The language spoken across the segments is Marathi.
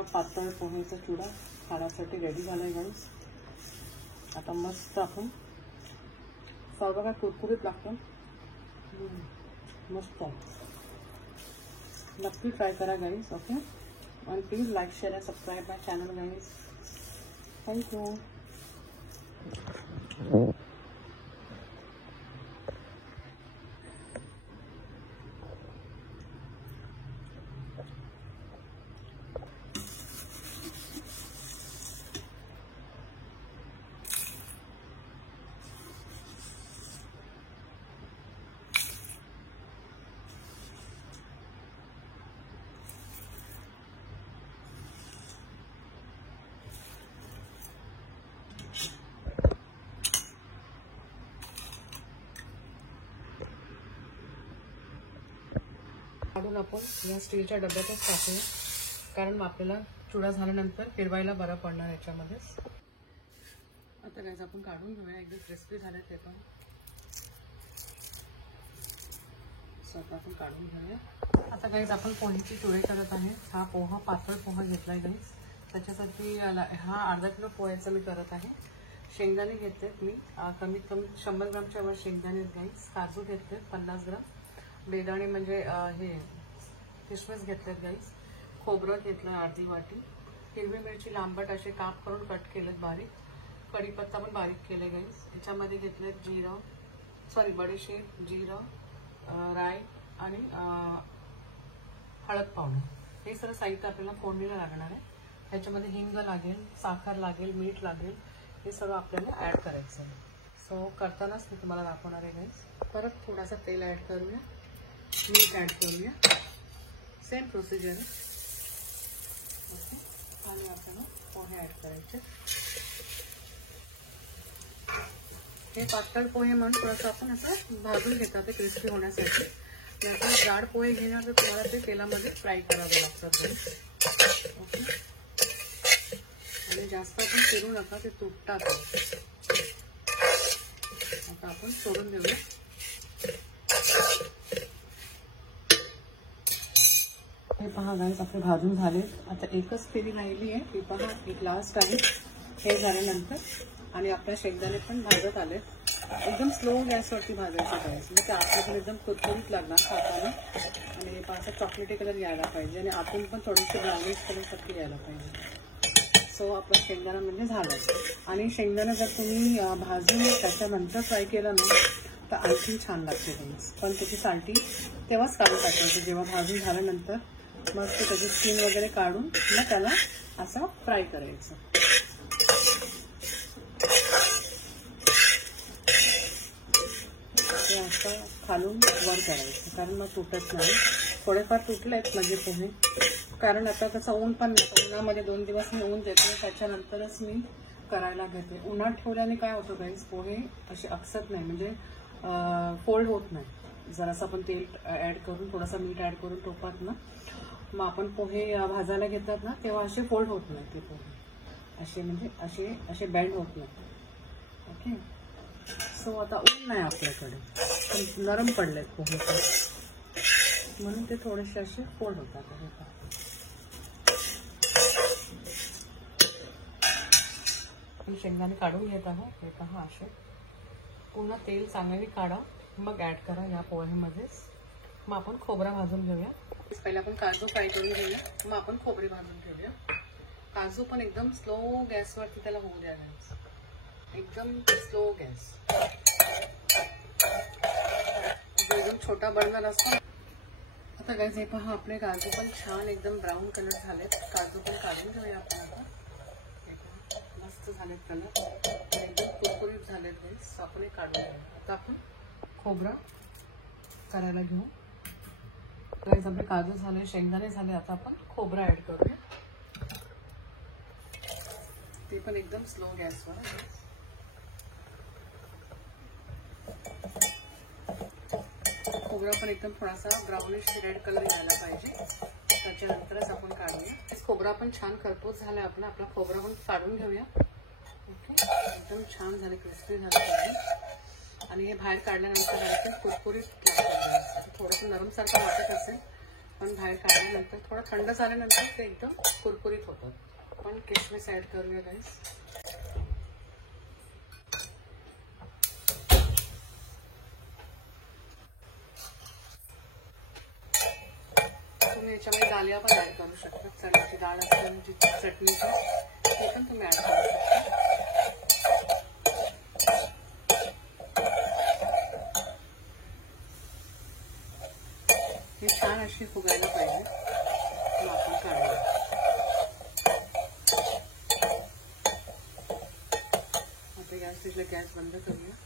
आपला पातळ पोह्याचा चुडा खाण्यासाठी रेडी झालाय गाईस। आता मस्त आपण सर्व काय कुरकुरीत लागतं, मस्त नक्की ट्राय करा guys. Okay, and please like, share and subscribe my channel guys. Thank you. काढून आपण या स्टीलच्या डब्यातच टाकूया, कारण आपल्याला चुडा झाल्यानंतर फिरवायला बरं पडणार याच्यामध्येच। आता गाईस आपण काढून घेऊया, एकदम क्रिस्पी झाले ते पण। आता आपण काढून घेऊया। आता गाईस आपण पोह्याची चुडे करत आहे। हा पोहा पातळ पोहा घेतलाय गाईस, त्याच्यासाठी हा अर्धा किलो पोह्याचा मी करत आहे। शेंगदाणे घेतलेत मी कमीत कमी 100 ग्रामच्या वर शेंगदाणे गाईस। काजू घेतलेत 50 ग्राम, बेदाणे म्हणजे हे किशमिश घेतलेत गाईस। खोबरं घेतलं अर्धी वाटी, हिरवी मिरची लांबट असे काप करून कट केलेत बारीक, कढीपत्ता पण बारीक केले गाईस। याच्यामध्ये घेतलेत बडीशेप, जिरं, राई आणि हळद पावडर। हे सर्व साहित्य आपल्याला फोडणीला लागणार आहे। ह्याच्यामध्ये हिंग लागेल, साखर लागेल, मीठ लागेल, हे सर्व आपल्याला ऍड करायचं आहे। सो करतानाच मी तुम्हाला दाखवणार आहे गाईस। परत थोडासा तेल ऍड करूया, मीठ ऍड करूया, सेम प्रोसिजर आहे। ओके, आणि आपल्याला पोहे ऍड करायचे। हे पातळ पोहे म्हणून थोडंसं आपण असं भाजून घेतात ते क्रिस्पी होण्यासाठी। नंतर जाड पोहे घेणार तर तुम्हाला ते तेलामध्ये फ्राय करावं लागतात। ओके, आणि जास्त आपण फिरू नका, ते तुटतात। आता आपण सोडून देऊया। हे पहा गाईस आपले भाजून झाले। आता एकच फेरी राहिली आहे, हे पहा एक लास्ट आहे। हे झाल्यानंतर आणि आपल्या शेंगदाणे पण भाजत आले। एकदम स्लो गॅसवरती भाजायचे गाईस, म्हणजे ते आतून एकदम कुरकुरीत लागणार खाताना। आणि हे पहा चॉकलेटी कलर यायला पाहिजे आणि आतून पण थोडीशी ब्राउनिश कलर सारखी यायला पाहिजे। सो आपला शेंगदाणा म्हणजे झालं। आणि शेंगदाणा जर तुम्ही भाजून त्याच्यानंतर फ्राय केलं ना तर आणखी छान लागते गाईस, पण त्याची साल्टी तेव्हाच काढून टाकायची जेव्हा भाजून झाल्यानंतर। मग ते त्याची स्किन वगैरे काढून मग त्याला असं फ्राय करायचं। ते असं खालून वर करायचं, कारण मग तुटत नाही। थोडेफार तुटलेत म्हणजे पोहे, कारण आता तसं ऊन पण नाही, उन्हामध्ये 2 दिवस मी ऊन देते, त्याच्यानंतरच मी करायला घेते। उन्हात ठेवल्याने काय होतं गाईस, पोहे असे अकसत नाही, म्हणजे फोल्ड होत नाही। जरासं आपण तेल ऍड करून थोडंसं मीठ ऍड करून टोपात ना मग आपण पोहे भाजायला घेतात ना तेव्हा असे फोल्ड होत नाही ते पोहे, असे म्हणजे असे बेंड होत नाही। ओके, सो आता ऊन नाही आपल्याकडे, पण नरम पडलेत पोहे म्हणून ते थोडेसे असे फोल्ड होतात। शेंगदाणे काढून घेत आहोत, हे पहा असे पुन्हा तेल चांगले काढा, मग ऍड करा या पोह्यामध्येच। मग आपण खोबरा भाजून घेऊया। पहिले आपण काजू फ्राय करून घेऊया, मग आपण खोबरे भाजून घेऊया। काजू पण एकदम स्लो गॅसवरती त्याला होऊ द्या, एकदम स्लो गॅस, एकदम छोटा बर्नर असतो। आता गाईस हे पहा आपले काजू पण छान एकदम ब्राऊन कलर झालेत। काजू पण काढून घेऊया आपण आता, मस्त झालेत कलर, एकदम कुरकुरीत झालेत गाईस। आपण काढूया। आता आपण खोबरा करायला घेऊ गाईस। आपले काजू झाले, शेंगदाणे झाले, आता आपण खोबरा ऍड करूया। ते पण एकदम स्लो गॅसवर। खोबरा पण एकदम थोडासा ब्राउनिश रेड कलर यायला पाहिजे, त्याच्यानंतरच आपण काढूया। खोबरा पण छान खरपूस झाला आपला खोबरा पण काढून घेऊया। ओके, एकदम छान झाले, क्रिस्पी झाले। आणि हे बाहेर काढल्यानंतर कुरकुरीत थोडंसं नरम सारखं वाटत असेल आपण बाहेर काढल्यानंतर थोडं थंड झाल्यानंतर ते एकदम कुरकुरीत होतात. आपण किशमिश ऍड करूया गाईस. तुम्ही याच्यामध्ये डालिया पण ऍड करू शकता. चण्याची डाळ असते जी चटणीची, ते पण तुम्ही ऍड करू शकता. हे छान अशी फुगायला पाहिजे. मग आपण काढूया. आता या स्टेजला गॅस बंद करूया.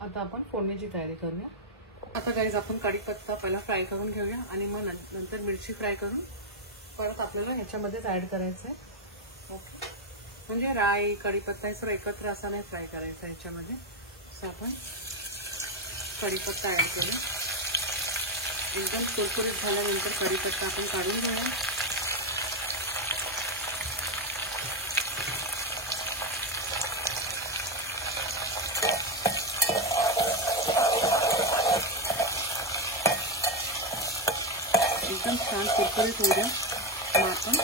आता आपण फोडणीची तयारी करूया. आता गाईज आपण कढीपत्ता पहिला फ्राय करून घेऊया आणि मग नंतर मिरची फ्राय करून परत आपल्याला ह्याच्यामध्येच ऍड करायचं आहे. ओके, म्हणजे राई कढीपत्ता हे सर्व एकत्र असा नाही फ्राय करायचा ह्याच्यामध्ये. असं आपण कढीपत्ता ऍड करूया. एकदम कुरकुरीत झाल्यानंतर कढीपत्ता आपण काढून घेऊया. एकदम छान कुरकुरीत होऊ द्या. मग आपण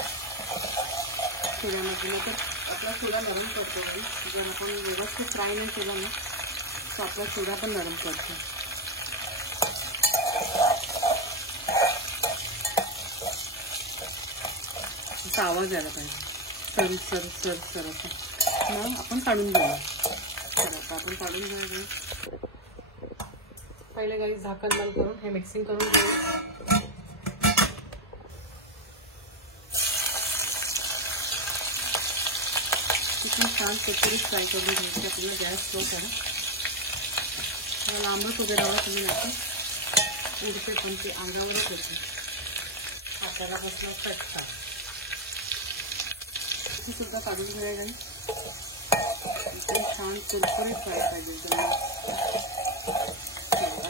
चुऱ्यामध्ये तर आपला चुरा नरम करतो. जर आपण व्यवस्थित फ्राय नाही केला ना तर आपला चुरा पण नरम करतो. असा आवाज यायला पाहिजे, सर सर सर सर असं. मग आपण काढून घेऊया. तर आता आपण काढून घेऊया. पहिले गाईस झाकण बंद करून हे मिक्सिंग करून घेऊया. इथून छान कुरकुरीत फ्राय करून घ्यायची. आपल्याला गॅस स्लो करा. लांबच उभे राहा तुम्ही. आता उडते पण ते अंगावरच होते. हाताला बसला चटका. ती सुद्धा काढून घेऊया गाईस. एकदम छान कुरकुरीत फ्राय पाहिजे.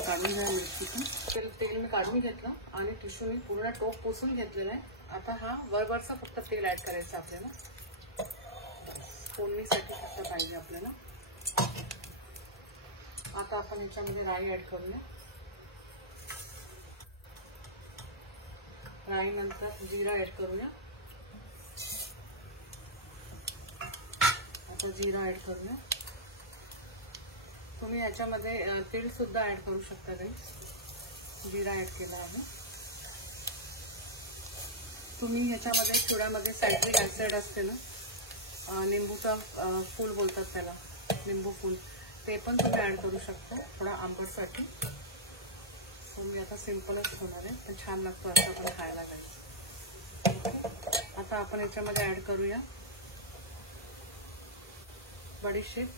काढून घ्या मिरची पण. तेल मी काढून घेतलं आणि टिश्यूने पूर्ण टोप पुसून घेतलेला आहे. आता हा वरवरचा फक्त तेल ऍड करायचं आपल्याला. फोडणीसाठी फक्त पाहिजे आपल्याला. आता आपण ह्याच्यामध्ये राई ऍड करूया. राई नंतर जिरा ऍड करूया. आता जिरा ऍड करूया. तुम्ही याच्यामध्ये तीळ सुद्धा ऍड करू शकता गाईस. जिरा ऍड केला आहे. तुम्ही ह्याच्यामध्ये चुऱ्यामध्ये सायट्रिक ऍसिड असते ना, लिंबूचा फूल बोलतात त्याला, लिंबू फूल, ते पण तुम्ही ऍड करू शकता थोडा आंबटसाठी. सो मी आता सिंपलच होणार आहे, पण छान लागतो असं पण खायला काही. आता आपण याच्यामध्ये ऍड करूया बडीशेप.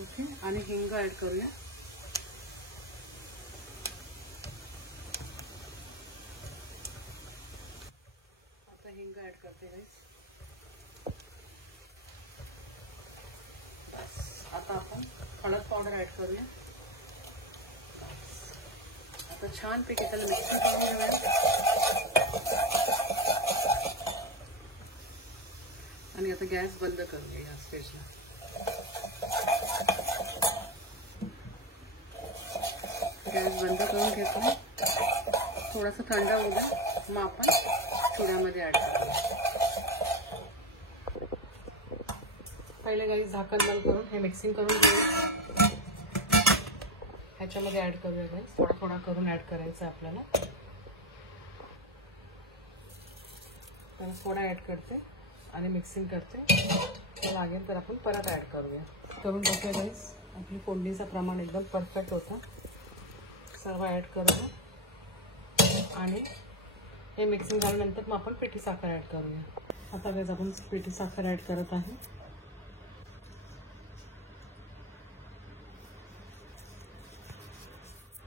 ओके, आणि हिंग ऍड करूया. हिंग ऍड करते गाईस. बस आता आपण हळद पावडर ऍड करूया. आता छान पैकी त्याला मिक्सिंग करून घेऊया. आणि आता गॅस बंद करूया या स्टेजला. गॅस बंद करून घेतला. थोडासा थंड होऊ द्या. मग आपण चुऱ्यामध्ये ऍड करूया. पहिले गाईस झाकण बंद करून हे मिक्सिंग करून घेऊया. ह्याच्यामध्ये ऍड करूया गाईस. थोडा थोडा करून ऍड करायचं आपल्याला. तर थोडा ऍड करते आणि मिक्सिंग करते. लागेल तर आपण परत ऍड करूया. करून बघूया गाईस. आपली फोडणीचं प्रमाण एकदम परफेक्ट होतं. सर्व ऍड करूया आणि हे मिक्सिंग झाल्यानंतर मग आपण पिठी साखर ऍड करूया. आता गाईस आपण पिठी साखर ऍड करत आहे.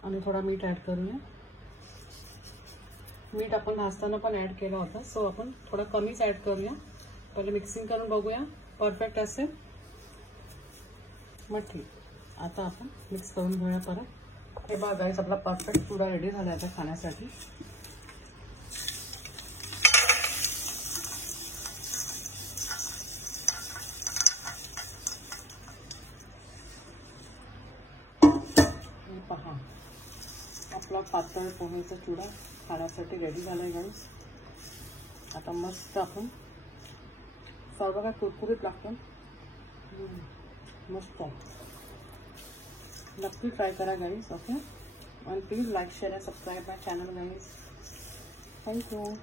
आणि थोडा मीठ ऍड करूया. मीठ आपण भाजताना पण ऍड केलं होतं, सो आपण थोडं कमीच ऍड करूया. पहिले मिक्सिंग करून बघूया परफेक्ट असेल मग ठीक. आता आपण मिक्स करून घेऊया परत. हे बघा गाईस, आपला परफेक्ट चुडा रेडी झाला आता खाण्यासाठी. पहा, आपला पातळ पोहेचा चुडा खाण्यासाठी रेडी झालाय गाईस. आता मस्त आपण सर्व काय कुरकुरीत लागतो, मस्त. नक्की ट्राय करा गाईस. ओके, आणि प्लीज लाईक शेअर आणि सबस्क्राईब माय चॅनल गाईस. थँक्यू.